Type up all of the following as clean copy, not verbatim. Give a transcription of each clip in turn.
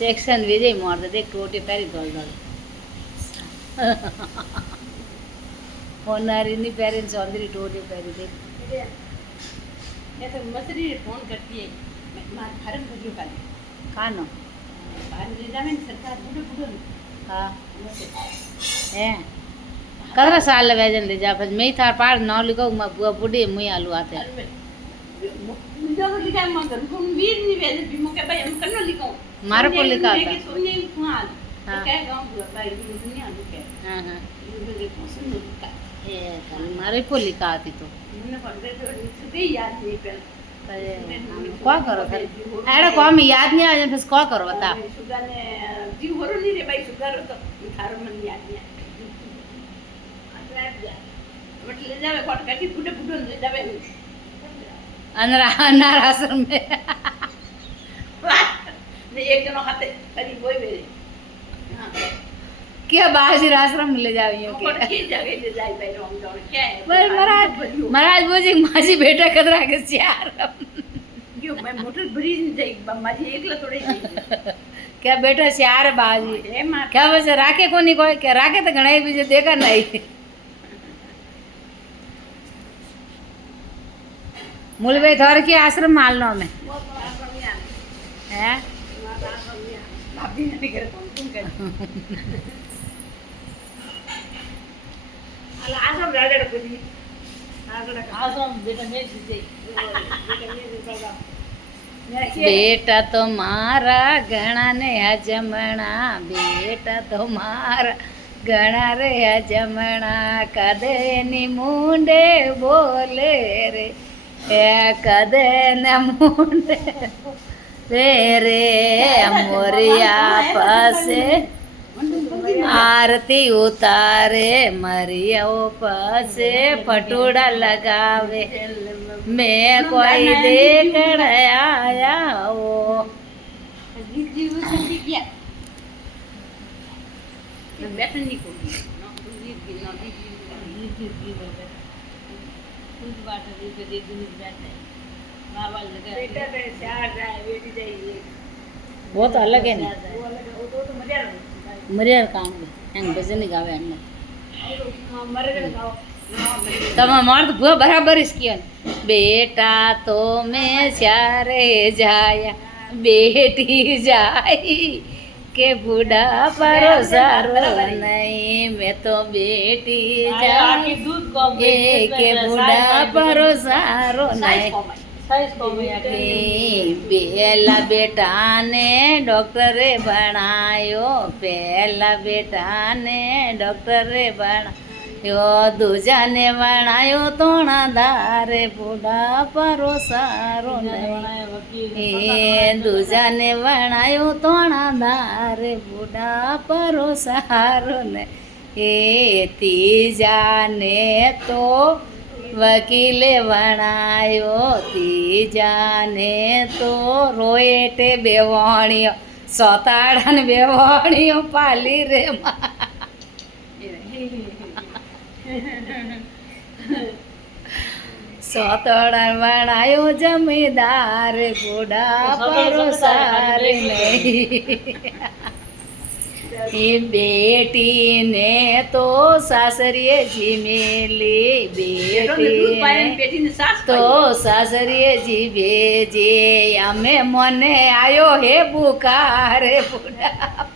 Section विजय मार दे टोटी पैरी दौड़ दौड़ होनारी नहीं पैरी चौधरी टोटी पैरी देख ये तो मसरी फोन करती है मार फार्म भरियो काले कानो बाहर ले जावे ने सरकार बुढ़ो बुढ़ो हाँ है कतरा साल वजन ले जा फिर मैं थार पार नाव लिखो मैं बुआ बुढ़ी मुई आलू आते मुझे तो लिखा मगर तुम वीर नहीं वेज भी मुके भाई हम कन्नो लिखो मारे को लिखा था सोने फुआल हाँ। क्या गांव बुआ भाई दुनिया लिखे हाँ हाँ मुझे देखो सुन लिखा ये मारे को लिखा आती तो मैंने पढ़ दे तो सुबह याद नहीं पे क्या करो फिर अरे को में याद नहीं आ जाए फिर क्या करो बता सुगा ने जीव होरो नहीं रे भाई सुगा रो तो थारो मन याद नहीं मतलब ले जावे कोट काटी बुढ़े बुढ़ो ले जावे अनार आश्रम में ने एक जनो खाते करी बोई बेरे हां क्या बाजी आश्रम में ले जावी हो कोट की जगह ले जाई भाई हम तो क्या है पर महाराज बोझी माजी बेटा कतरा के चार यो मैं मोटर भरी नहीं जाई माजी एकला थोड़े क्या बेटा चार बाजी ए मां क्या बस राखे कोनी कोई क्या राखे तो घणाई बीजे देखा नहीं मूलभाई थोर के आश्रम मालनो में है भाभी ने घर तुम कर अला आसम राडड़ कोनी आसम बेटा मैं दीजे बेटा तो मारा घणा ने हजमणा बेटा तो मारा घणा रे हजमणा कदे नी मुंडे बोले रे कदे न मुंडे रे मोरिया पासे आरती उतारे मरिया पासे पटूड़ा लगावे मैं कोई देखण आया वो जीव संदी किया मैं बैठन नहीं को ना जीव की ना जीव की कुछ बात है जो दे दिन बैठे बाबा लगा बेटा पे चार जाए बेटी जाए वो तो अलग है ना वो अलग वो तो मजा मरिया काम है हंग भजन गावे अन्न मरे गए खाओ तब मार तो बुआ बराबर इसकी बेटा तो मैं चारे जाया बेटी जाई के बूढ़ा परो सारो नहीं मैं तो बेटी जाई के बूढ़ा परो सारो नहीं पहला बेटा ने डॉक्टर बनायो पहला बेटा ने डॉक्टर बनायो दूजा ने बनायो तोड़ा दारे बूढ़ा परो सारो नहीं दूजा ने बनायो तोड़ा दारे बूढ़ा परो सारो नहीं तीजा ने तो वकीले बनायो तीजा ने तो रोएटे बेवाणियो सोताड़न बेवाणियो पाली रे सोताड़न बनायो जमींदार बूढ़ा परो सारे नहीं बेटी ने तो सासरिये जी मिली बेटी ने तो सासरिये जी भेजे हमें मने आयो हे बुखारे बूढ़ा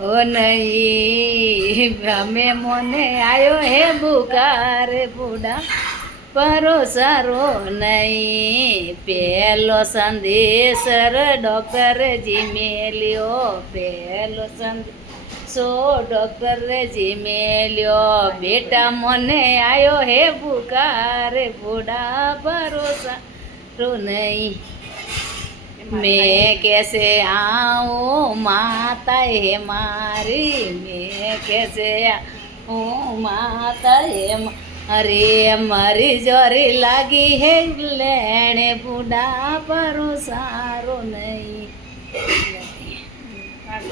हो नहीं हमें मने आयो हे बुखारे बूढ़ा परो सारो नहीं पहलो संदेश डॉक्टर जी मेलियो पहलो संदेश सो डॉक्टर जी मेलियो बेटा मने आयो हे बुखार बूढ़ा परो सारो नहीं मैं कैसे आऊँ माता है मारी मैं कैसे आऊँ माता है अरे मरी जोरी लगी है लेने बूढ़ा परो सारो नहीं